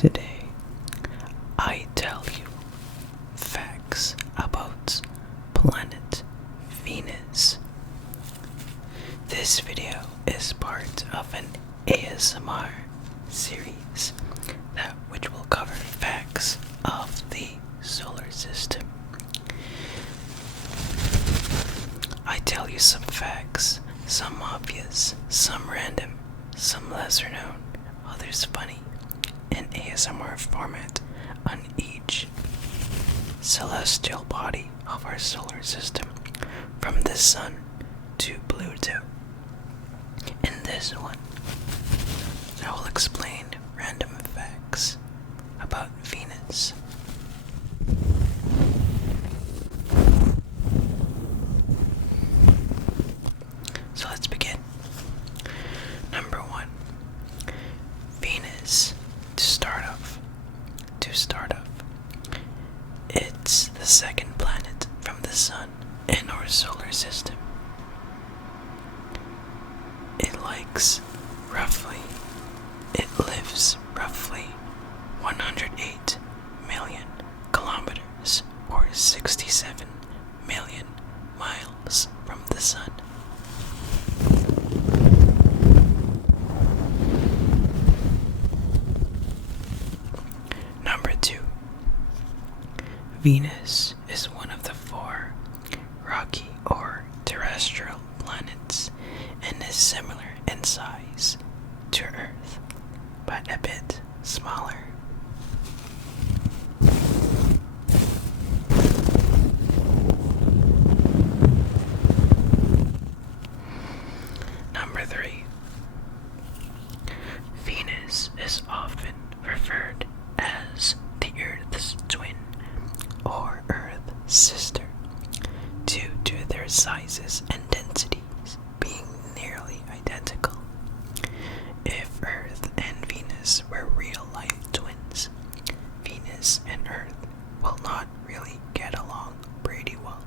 Today, I tell you facts about planet Venus. This video is part of an ASMR series which will cover facts of the solar system. I tell you some facts, some obvious, some random, some lesser known, others funny, in ASMR format on each celestial body of our solar system, from the Sun to Pluto. In this one, I will explain random facts about Venus. So let's begin. Number 1. Venus. To start off, it's the second planet from the Sun in our solar system. It lives roughly 108 million kilometers or 67 million miles from the Sun. Number 2. Venus is one of the 4 rocky or terrestrial planets and is similar in size to Earth, but a bit smaller. Number 3. Venus is often referred as the Earth's twin or Earth's sister due to their sizes and densities being nearly identical. If Earth and Venus were real-life twins, Venus and Earth will not really get along pretty well.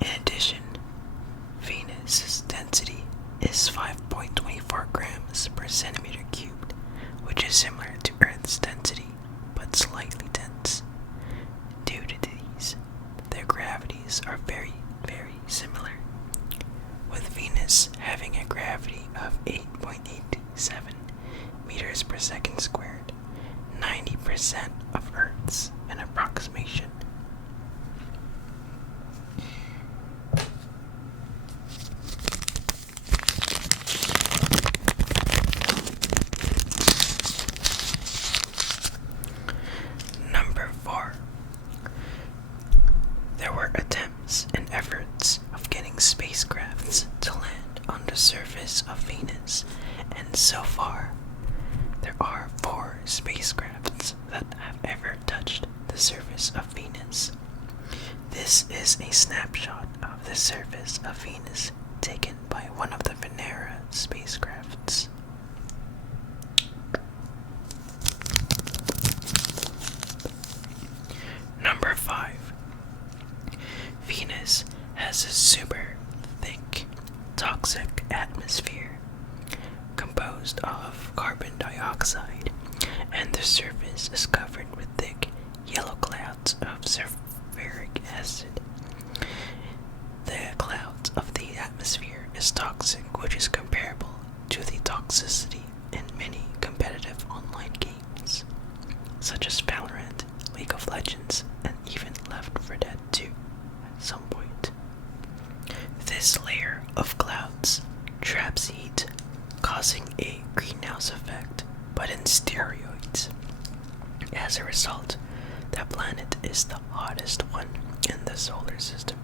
In addition, Venus's density is 5.24 grams per centimeter cubed, which is similar to Earth's density, but slightly dense. Due to these, their gravities are very, very similar, with Venus having a gravity of 8.87 meters per second squared, 90% of Earth's, an approximation. Number 4. There were attempts and efforts of getting spacecrafts to land on the surface of Venus, and so far, there are 4 spacecrafts that have ever touched the surface of Venus. This is a snapshot of the surface of Venus taken by one of the Venera spacecrafts. Number 5. Venus has a super thick, toxic atmosphere composed of carbon dioxide, and the surface is covered with thick yellow clouds of sulfuric acid. The clouds of the atmosphere is toxic, which is comparable to the toxicity in many competitive online games, such as Valorant, League of Legends, and even Left 4 Dead 2 at some point. This layer of clouds traps heat, causing a greenhouse effect, but in steroids. As a result, the planet is the hottest one in the solar system,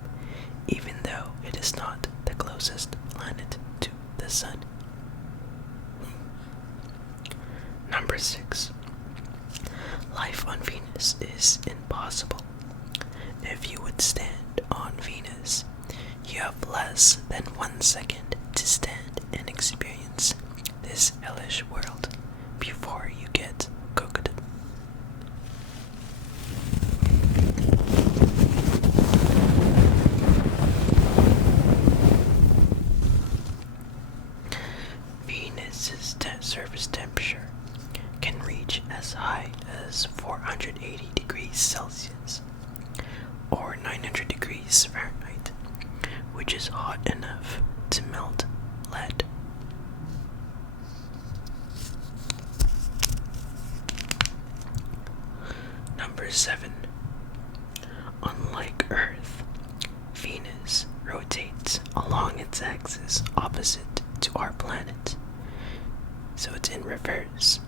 even though it is not the closest planet to the Sun. Number 6. Life on Venus is impossible. If you would stand on Venus, you have less than 1 second to stand and experience this hellish world before you get cooked. or 900 degrees Fahrenheit, which is hot enough to melt lead. Number 7. Unlike Earth, Venus rotates along its axis opposite to our planet, so it's in reverse.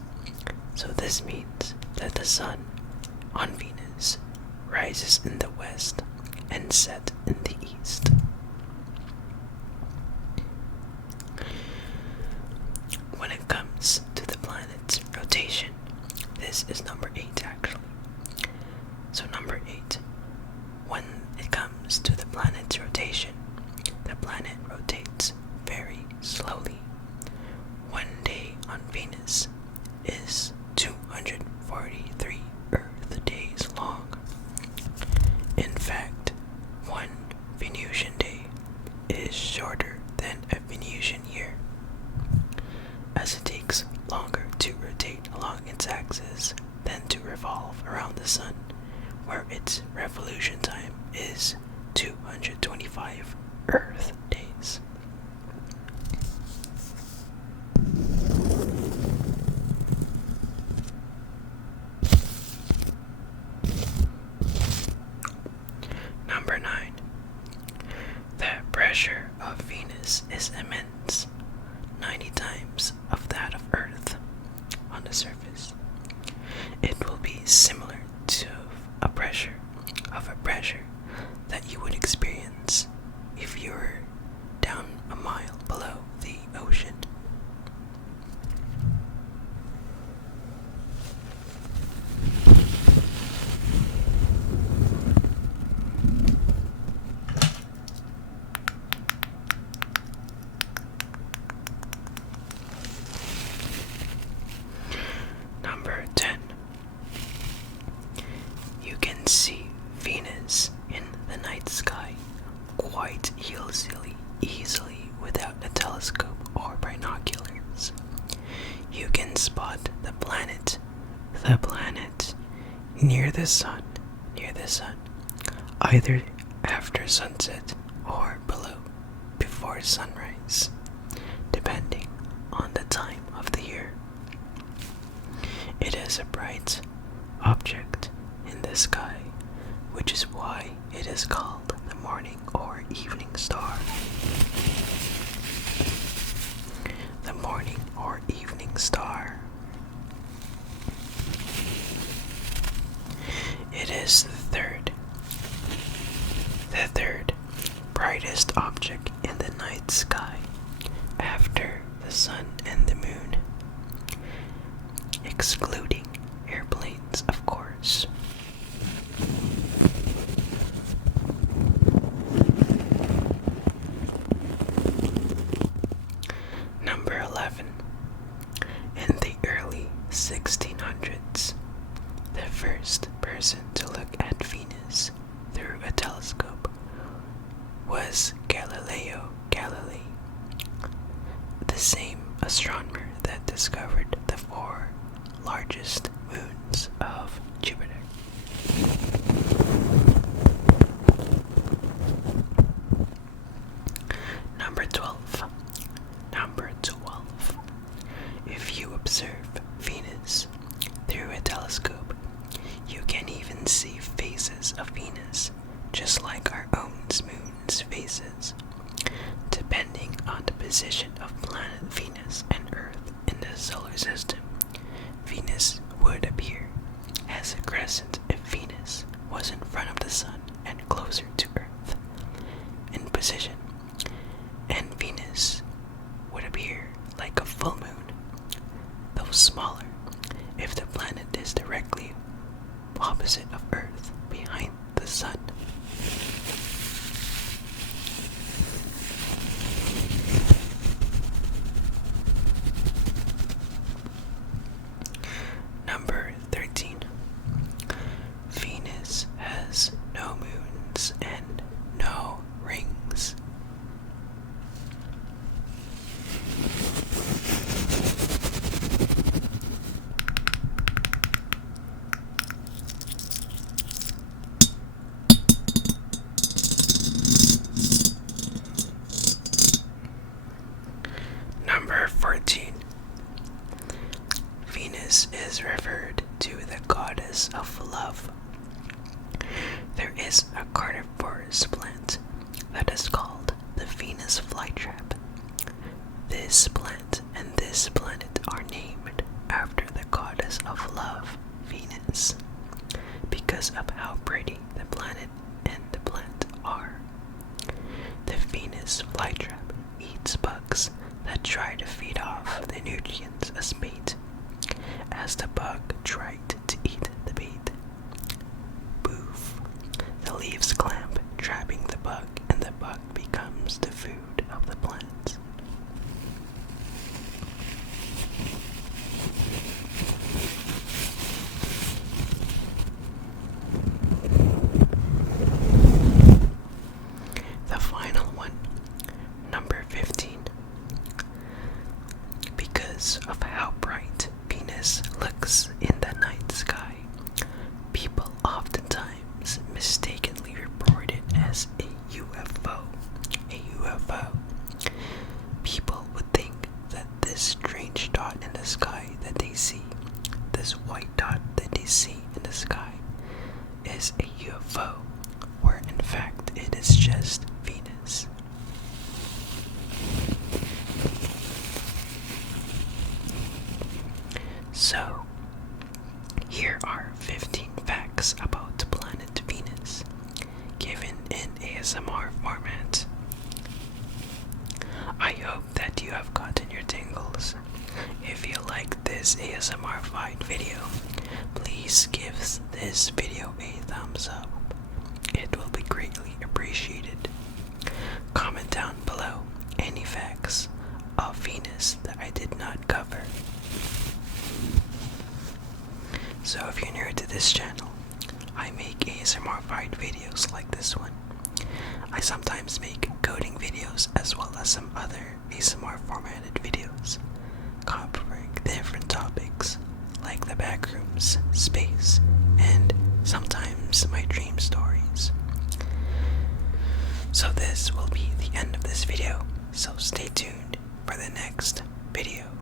So this means that the sun on Venus rises in the west and sets in the east. When it comes to the planet's rotation, this is number 8 actually. So number 8, when it comes to the planet's rotation, the planet rotates very slowly. One day on Venus is 243 Earth days long. In fact, one Venusian day is shorter than a Venusian year, as it takes longer to rotate along its axis than to revolve around the sun, where its revolution time is 225 Earth days. Number 9. The pressure of Venus is immense, 90 times of that of Earth on the surface. It will be similar to a pressure that you would experience if you were down a mile below the ocean. Number 10. You can see Venus in the night sky quite easily without a telescope or binoculars. You can spot the planet near the sun, either after sunset or before sunrise, depending on the time of the year. It is a bright object in the sky, which is why it is called the morning or evening star. The morning or evening star. It is the third brightest object in the night sky after the sun and the moon, excluding airplanes, of course. Number 11. In the early 1600s, the first person to look at Venus through a telescope was Galileo Galilei, the same astronomer that discovered the 4 largest moons of Jupiter. Number 12. If you observe Venus through a telescope, you can even see phases of Venus, just like our own moon's phases. Depending on the position of planet Venus and Earth in the solar system, Venus would appear as a crescent if Venus was in front of the sun and closer to Earth in position, and Venus would appear like a full moon, though smaller, if the planet is directly opposite of Earth behind the sun. Number 13. Venus has no moons and no rings. is a carnivorous plant that is called the Venus flytrap. This plant and this planet are named after the goddess of love, Venus, because of how pretty the planet and the plant are. The Venus flytrap eats bugs that try to feed off the nutrients as bait. As the bug tried to eat the bait, poof, the leaves clamp, trapping the bug, and the bug becomes the food of the plant. The final one, number 15. Because of how bright Venus looks in the night sky, people oftentimes mistakenly report it as a UFO. A UFO. People would think that this strange dot in the sky that they see, this white dot that they see in the sky, is a UFO, where in fact it is just Venus. So, here are 15 facts about the planet Venus, given in ASMR format. I hope that you have gotten your tingles. If you like this ASMR-fied video, please give this video a thumbs up. It will be greatly appreciated. Comment down below any facts of Venus that I did not cover. So if you're new to this channel, I make ASMR-fied videos like this one. I sometimes make coding videos as well as some other ASMR formatted videos covering different topics like the backrooms, space, and sometimes my dream stories. So this will be the end of this video, so stay tuned for the next video.